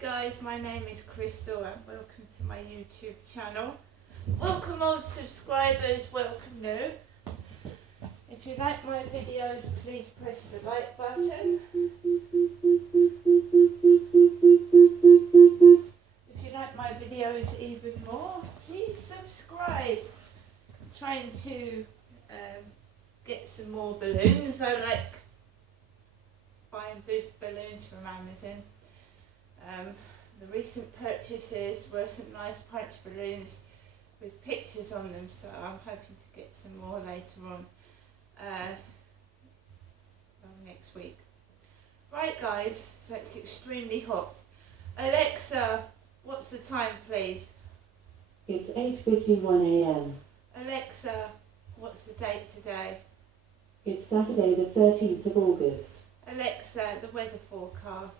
guys, my name is Crystal and welcome to my YouTube channel. Welcome old subscribers, welcome new. If you like my videos, please press the like button. If you like my videos even more, please subscribe. I'm trying to get some more balloons. I like buying big balloons from Amazon. The recent purchases were some nice punch balloons with pictures on them, so I'm hoping to get some more later on next week. Right guys, so it's extremely hot. Alexa, what's the time please? It's 8:51 a.m. Alexa, what's the date today? It's Saturday the 13th of August. Alexa, the weather forecast.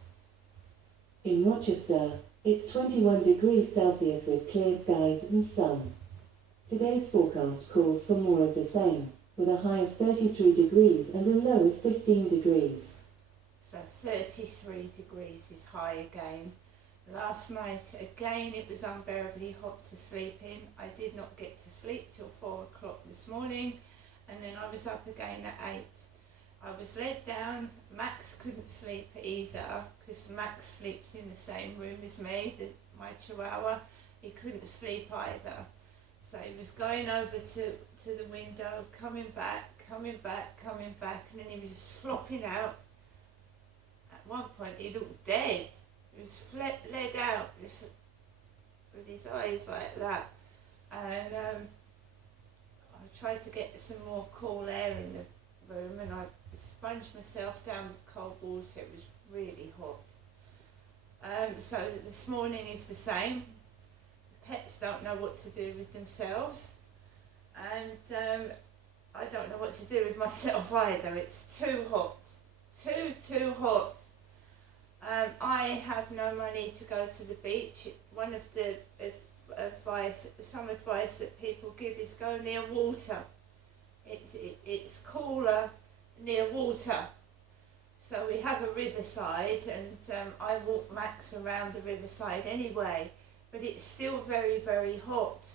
In Rochester, it's 21 degrees Celsius with clear skies and sun. Today's forecast calls for more of the same, with a high of 33 degrees and a low of 15 degrees. So 33 degrees is high again. Last night again it was unbearably hot to sleep in. I did not get to sleep till 4 o'clock this morning, and then I was up again at 8. I was led down. Max couldn't sleep either because Max sleeps in the same room as me, my chihuahua. He couldn't sleep either. So he was going over to the window, coming back, and then he was just flopping out. At one point he looked dead. He was led out just with his eyes like that. And I tried to get some more cool air in the room, and I sponged myself down with cold water. It was really hot. So this morning is the same. The pets don't know what to do with themselves, and I don't know what to do with myself either. It's too hot, too hot. I have no money to go to the beach. One of the some advice that people give is go near water. It's cooler near water. So we have a riverside, and I walk Max around the riverside anyway, but it's still very, very hot,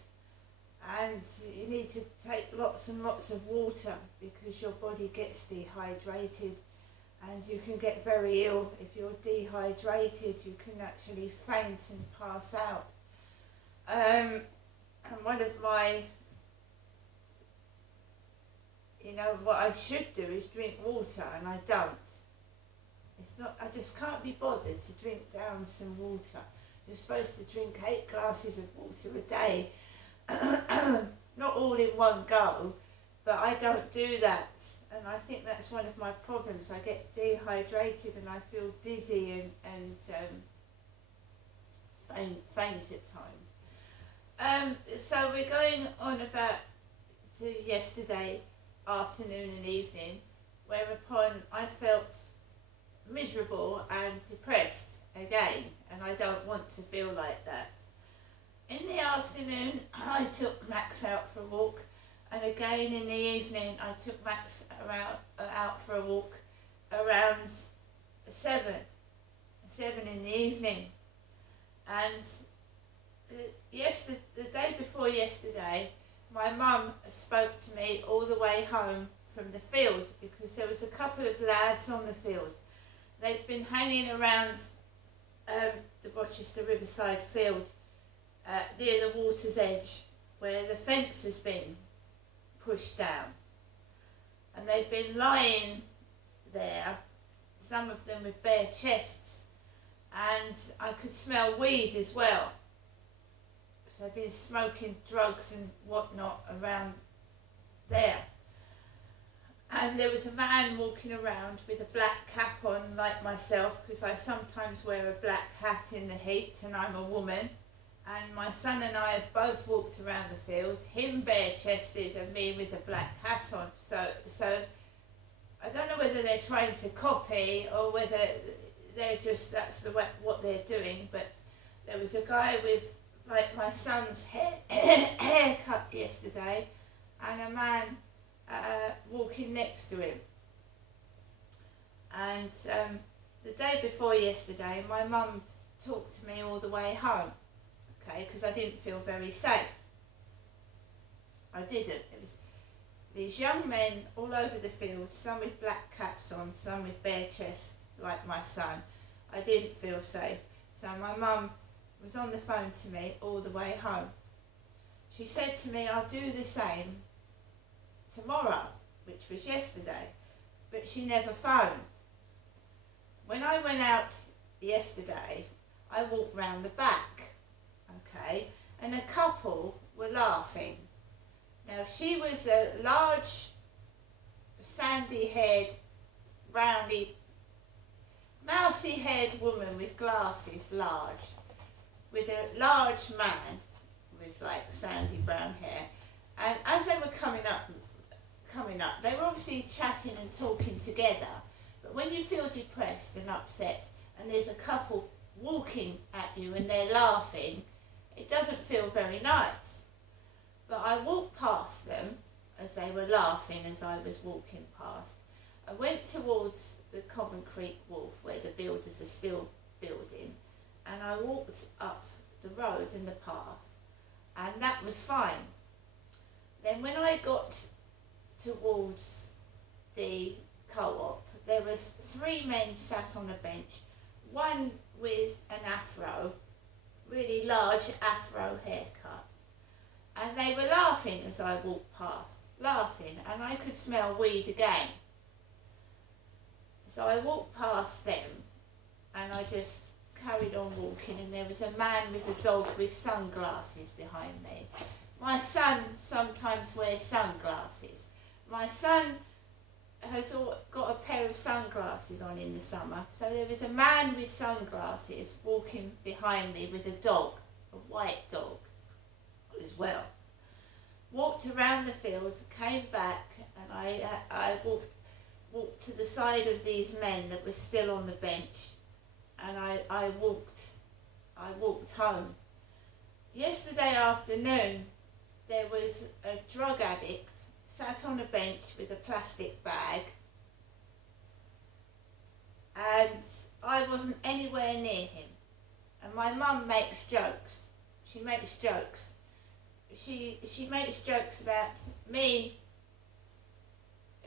and you need to take lots and lots of water because your body gets dehydrated, and you can get very ill. If you're dehydrated, you can actually faint and pass out. And one of my, what I should do is drink water, and I don't. It's not, I just can't be bothered to drink down some water. You're supposed to drink 8 glasses of water a day, not all in one go, but I don't do that. And I think that's one of my problems. I get dehydrated and I feel dizzy and faint at times. So we're going on about to yesterday afternoon and evening, whereupon I felt miserable and depressed again, and I don't want to feel like that. In the afternoon I took Max out for a walk, and again in the evening I took Max out for a walk around 7 in the evening. And the day before yesterday, my mum spoke to me all the way home from the field, because there was a couple of lads on the field. They've been hanging around the Rochester Riverside field near the water's edge where the fence has been pushed down, and they've been lying there, some of them with bare chests, and I could smell weed as well. So they've been smoking drugs and whatnot around there. And there was a man walking around with a black cap on, like myself, because I sometimes wear a black hat in the heat and I'm a woman. And my son and I have both walked around the field, him bare-chested and me with a black hat on. So I don't know whether they're trying to copy or whether they're just, that's what they're doing. But there was a guy with, like, my son's haircut yesterday, and a man walking next to him. And the day before yesterday, my mum talk to me all the way home, okay, because I didn't feel very safe. I didn't. It was these young men all over the field, some with black caps on, some with bare chests, like my son. I didn't feel safe. So my mum was on the phone to me all the way home. She said to me, I'll do the same tomorrow, which was yesterday, but she never phoned. When I went out yesterday, I walked round the back, okay, and a couple were laughing. Now she was a large, sandy-haired, roundy, mousy-haired woman with glasses, large, with a large man with like sandy brown hair. And as they were coming up, they were obviously chatting and talking together. But when you feel depressed and upset, and there's a couple walking at you and they're laughing, it doesn't feel very nice. But I walked past them as they were laughing as I was walking past. I went towards the Common Creek Wharf where the builders are still building, and I walked up the road in the path, and that was fine. Then when I got towards the co-op, there was 3 men sat on a bench, one with an afro, really large afro haircut. And they were laughing as I walked past, laughing, and I could smell weed again. So I walked past them, and I just carried on walking, and there was a man with a dog with sunglasses behind me. My son sometimes wears sunglasses. My son has got a pair of sunglasses on in the summer, so there was a man with sunglasses walking behind me with a dog, a white dog as well. Walked around the field, came back, and I walked to the side of these men that were still on the bench, and I walked home. Yesterday afternoon there was a drug addict sat on a bench with a plastic bag, and I wasn't anywhere near him. And my mum makes jokes. She makes jokes. She makes jokes about me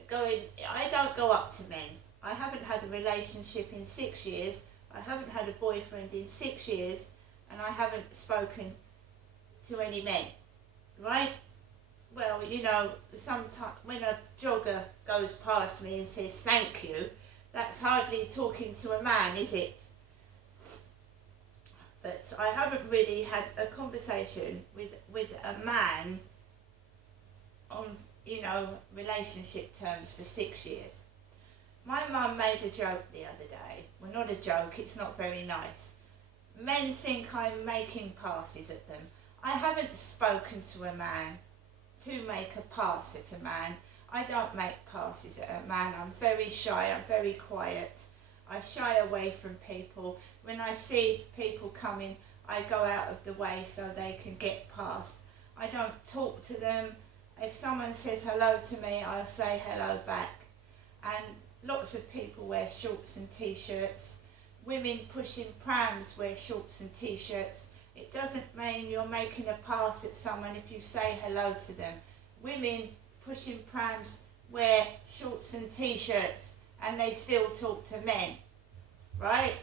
going, I don't go up to men. I haven't had a relationship in 6 years. I haven't had a boyfriend in 6 years, and I haven't spoken to any men, right? Well, you know, sometimes when a jogger goes past me and says thank you, that's hardly talking to a man, is it? But I haven't really had a conversation with a man on, you know, relationship terms for 6 years. My mum made a joke the other day. Well, not a joke, it's not very nice. Men think I'm making passes at them. I haven't spoken to a man to make a pass at a man. I don't make passes at a man. I'm very shy, I'm very quiet. I shy away from people. When I see people coming, I go out of the way so they can get past. I don't talk to them. If someone says hello to me, I'll say hello back. And lots of people wear shorts and t-shirts. Women pushing prams wear shorts and t-shirts. It doesn't mean you're making a pass at someone if you say hello to them. Women pushing prams wear shorts and t-shirts, and they still talk to men, right?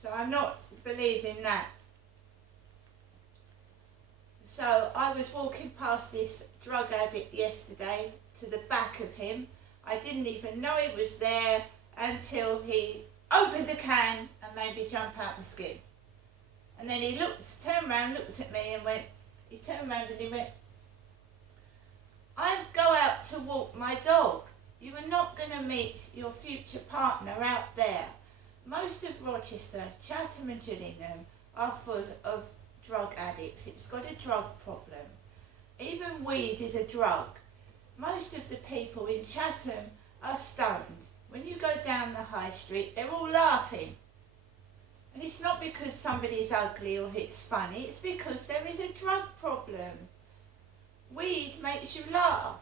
So I'm not believing that. So I was walking past this drug addict yesterday to the back of him. I didn't even know he was there until he opened a can and made me jump out my skin. And then he turned around, looked at me and went, I go out to walk my dog. You are not going to meet your future partner out there. Most of Rochester, Chatham and Gillingham are full of drug addicts. It's got a drug problem. Even weed is a drug. Most of the people in Chatham are stoned. When you go down the high street, they're all laughing. And it's not because somebody's ugly or it's funny, it's because there is a drug problem. Weed makes you laugh.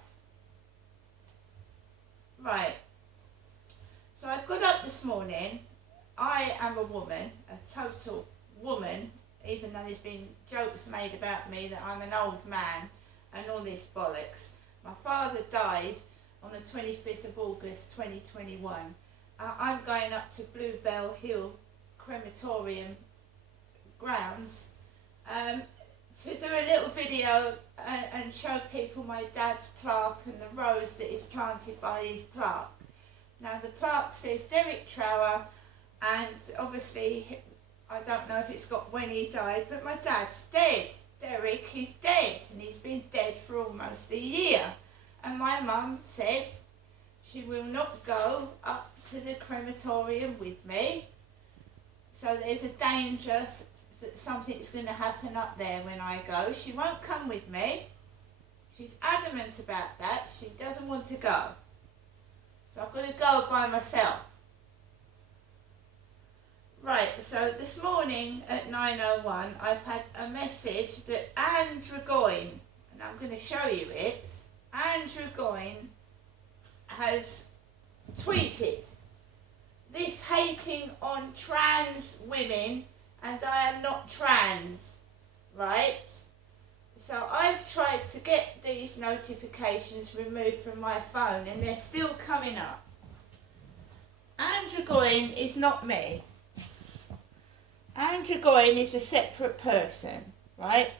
Right. So I've got up this morning I am a woman, a total woman, even though there's been jokes made about me that I'm an old man and all this bollocks. My father died on the 25th of August 2021. I'm going up to Bluebell Hill Crematorium grounds to do a little video and show people my dad's plaque and the rose that is planted by his plaque. Now the plaque says Derek Trower, and obviously I don't know if it's got when he died, but my dad's dead. Derek is dead, and he's been dead for almost a year. And my mum said she will not go up to the crematorium with me. So there's a danger that something's going to happen up there when I go. She won't come with me. She's adamant about that. She doesn't want to go. So I've got to go by myself. Right, so this morning at 9:01 I've had a message that Anne Dragoin, and I'm going to show you it, Anne Dragoin has tweeted, "This hating on trans women, and I am not trans," right? So I've tried to get these notifications removed from my phone and they're still coming up. Anne Dragoin is not me. Anne Dragoin is a separate person, right?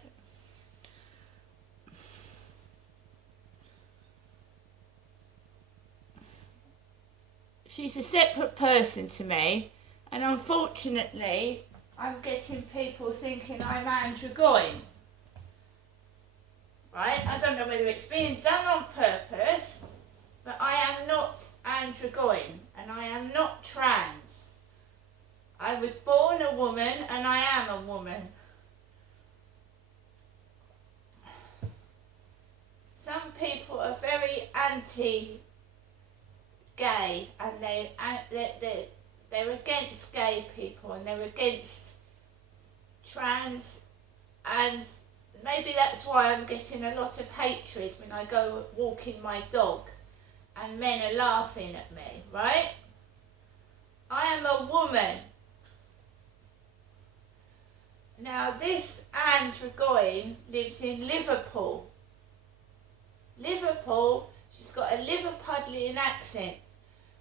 She's a separate person to me, and unfortunately I'm getting people thinking I'm Anne Dragoin. Right? I don't know whether it's being done on purpose, but I am not Anne Dragoin, and I am not trans. I was born a woman, and I am a woman. Some people are very anti-gay, and they're against gay people, and they're against trans, and maybe that's why I'm getting a lot of hatred when I go walking my dog and men are laughing at me, right? I am a woman. Now this Anne Dragoin lives in Liverpool. Liverpool, she's got a Liverpudlian accent.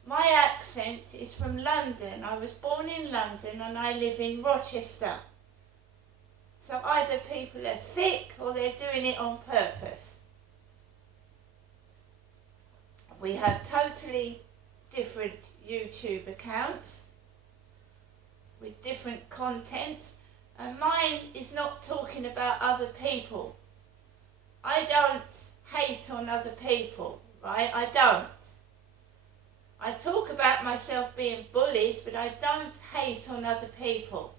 My accent is from London. I was born in London and I live in Rochester. So either people are thick or they're doing it on purpose. We have totally different YouTube accounts with different content, and mine is not talking about other people. I don't hate on other people, right? I don't. I talk about myself being bullied, but I don't hate on other people.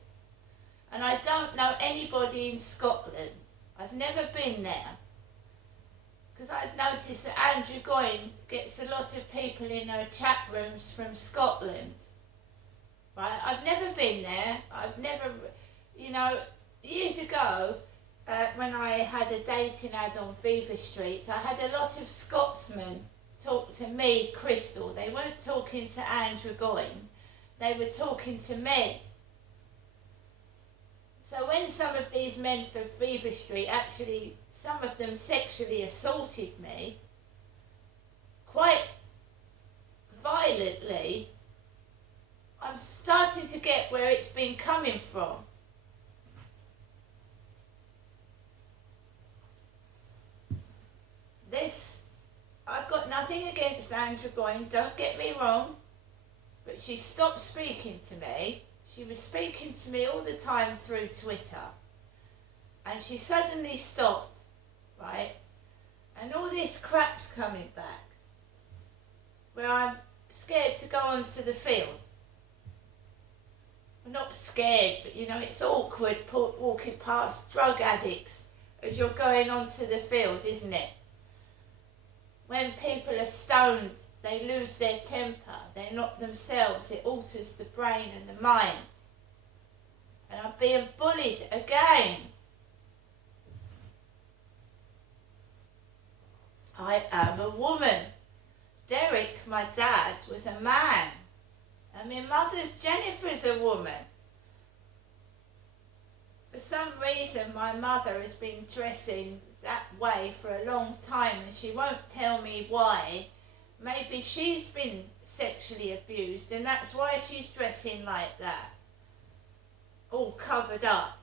And I don't know anybody in Scotland. I've never been there. Because I've noticed that Anne Dragoin gets a lot of people in her chat rooms from Scotland. Right? I've never been there. I've never, years ago, when I had a dating ad on Fever Street, I had a lot of Scotsmen talk to me, Crystal. They weren't talking to Anne Dragoin. They were talking to me. So when some of these men from Fever Street, actually some of them sexually assaulted me, quite violently, I'm starting to get where it's been coming from. I've got nothing against Anne Dragoin, don't get me wrong, but she stopped speaking to me. She was speaking to me all the time through Twitter, and she suddenly stopped, right? And all this crap's coming back, where I'm scared to go onto the field. I'm not scared, but it's awkward walking past drug addicts as you're going onto the field, isn't it? When people are stoned, they lose their temper, they're not themselves, it alters the brain and the mind. And I'm being bullied again. I am a woman. Derek, my dad, was a man. And my mother's Jennifer's a woman. For some reason, my mother has been dressing that way for a long time and she won't tell me why. Maybe she's been sexually abused and that's why she's dressing like that. All covered up.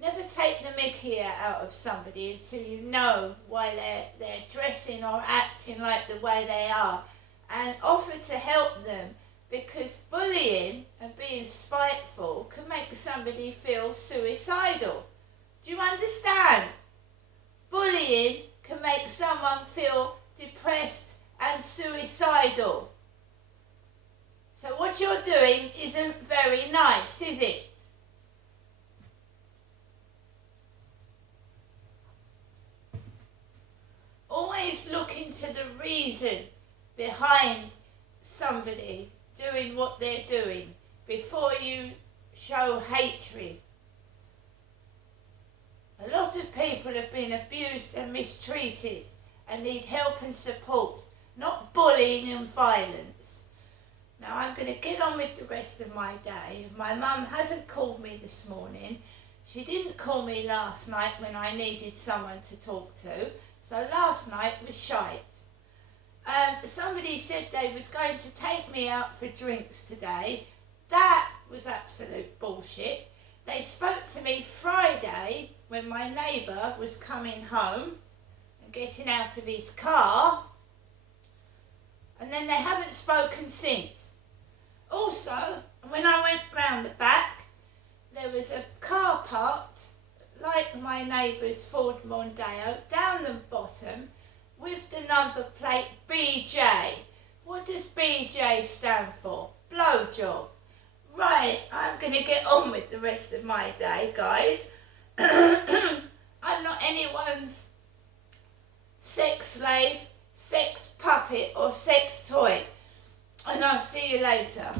Never take the mickey out of somebody until you know why they're dressing or acting like the way they are, and offer to help them, because bullying and being spiteful can make somebody feel suicidal. Do you understand? Bullying can make someone feel depressed and suicidal. So what you're doing isn't very nice, is it? Always look into the reason behind somebody doing what they're doing before you show hatred. A lot of people have been abused and mistreated and need help and support, not bullying and violence. Now I'm going to get on with the rest of my day. My mum hasn't called me this morning. She didn't call me last night when I needed someone to talk to. So last night was shite. Somebody said they was going to take me out for drinks today. That was absolute bullshit. They spoke to me Friday when my neighbour was coming home and getting out of his car. And then they haven't spoken since. Also, when I went round the back, there was a car parked like my neighbour's Ford Mondeo, down the bottom, with the number plate BJ. What does BJ stand for? Blowjob. Right, I'm going to get on with the rest of my day, guys. I'm not anyone's sex slave, sex puppet or sex toy. And I'll see you later.